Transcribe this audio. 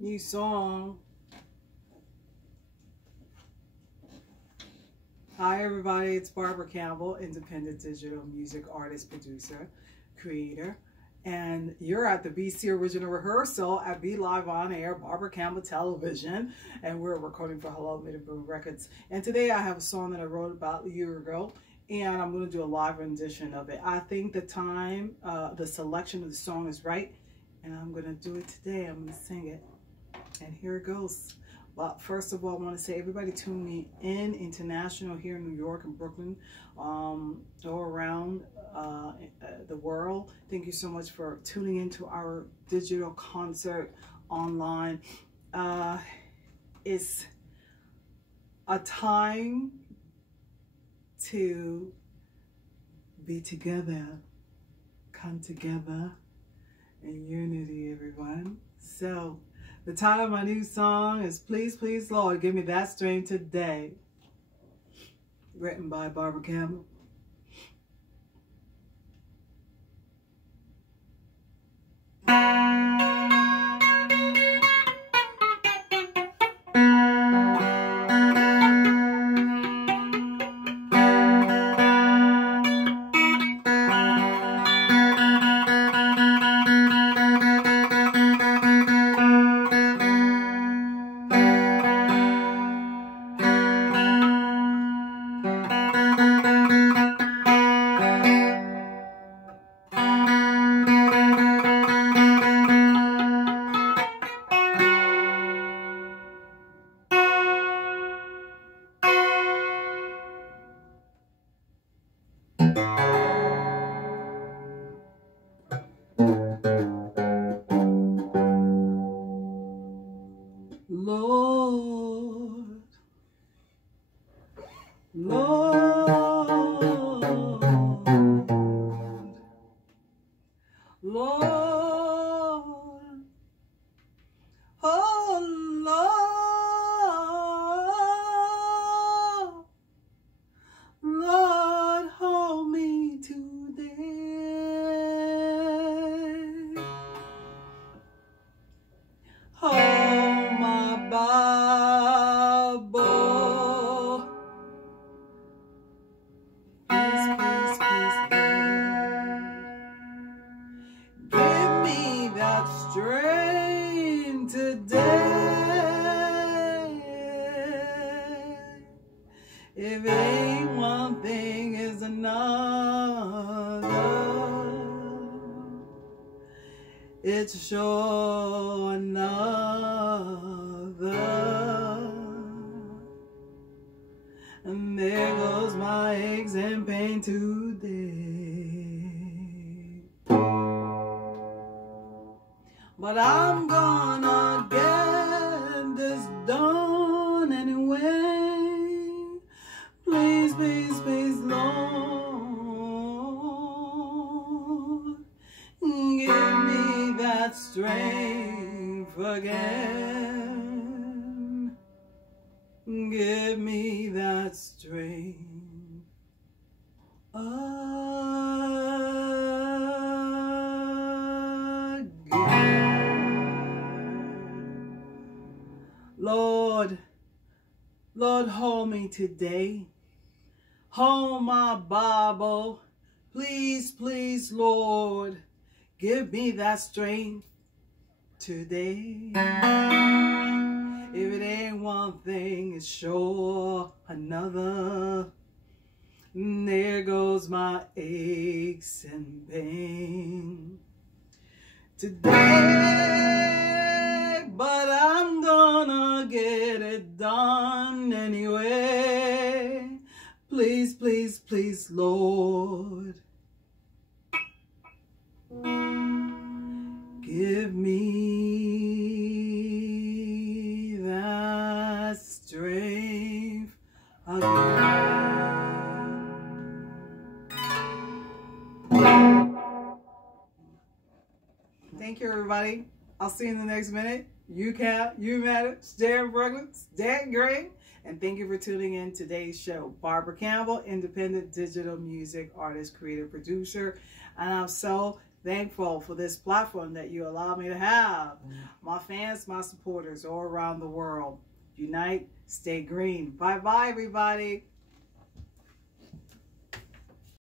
New song. Hi everybody, it's Barbara Campbell, independent digital music artist, producer, creator. And you're at the BC Original Rehearsal at Be Live On Air, Barbara Campbell Television. And we're recording for Hello Mid Boom Records. And today I have a song that I wrote about a year ago. And I'm going to do a live rendition of it. I think the time, the selection of the song is right. And I'm going to do it today. I'm going to sing it. And here it goes. But first of all, I want to say everybody tune me in, international here in New York and Brooklyn, all around the world. Thank you so much for tuning into our digital concert online. It's a time to be together, come together in unity, everyone. So, the title of my new song is Please, Please, Lord, Give Me That Strength Today. Written by Barbara Campbell. Lord, Lord, Lord, oh Lord, Lord, hold me today. Hold my Bible. Please, please, please, Lord. Give me that strength today. If ain't one thing is another, it's sure another. And there goes my aches and pain today. But I'm gonna get this done anyway. Please, please, please, Lord, give me that strength again. Give me that strength again. Lord, Lord, hold me today. Hold my Bible. Please, please, Lord, give me that strength today. If it ain't one thing, it's sure another. And there goes my aches and pain today. But I'm gonna get it done anyway. Please, please, please, Lord, give me that strength again. Thank you, everybody. I'll see you in the next minute. You count, you matter. Stay in Brooklyn, stay great. And thank you for tuning in today's show. Barbara Campbell, independent digital music artist, creator, producer. And I'm so thankful for this platform that you allow me to have. My fans, my supporters all around the world. Unite, stay green. Bye-bye, everybody.